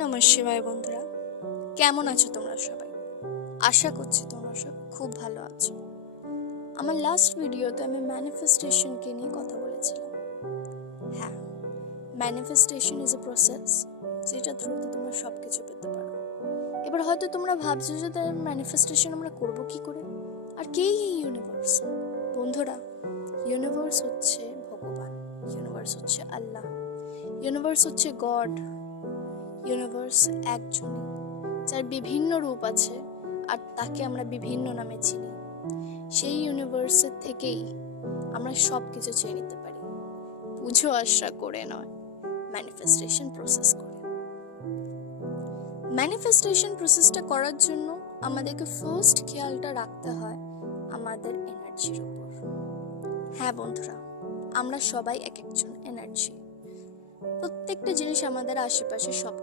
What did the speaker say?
নমঃ শিবায় বন্ধুরা, কেমন আছো তোমরা সবাই? আশা করছি তোমরা সব খুব ভালো আছো। আমার লাস্ট ভিডিওতে আমি ম্যানিফেস্টেশনকে নিয়ে কথা বলেছিলাম। হ্যাঁ, ম্যানিফেস্টেশন ইজ এ প্রসেস যেটা থ্রুতে তোমরা সব কিছু পেতে পারো। এবার হয়তো তোমরা ভাবছো যে ম্যানিফেস্টেশন আমরা করবো কি করে, আর কেই এই ইউনিভার্স? বন্ধুরা, ইউনিভার্স হচ্ছে ভগবান, ইউনিভার্স হচ্ছে আল্লাহ, ইউনিভার্স হচ্ছে গড। ইউনিভার্স একজনই, যার বিভিন্ন রূপ আছে আর তাকে আমরা বিভিন্ন নামে চিনি। সেই ইউনিভার্সের থেকেই আমরা সব কিছু চেয়ে নিতে পারি, পুজো আশা করে নয়, ম্যানিফেস্টেশন প্রসেস করে। ম্যানিফেস্টেশন প্রসেসটা করার জন্য আমাদেরকে ফার্স্ট খেয়ালটা রাখতে হয় আমাদের এনার্জির উপর। হ্যাঁ বন্ধুরা, আমরা সবাই এক একজন এনার্জি। প্রত্যেকটা জিনিস আমাদের আশেপাশে সব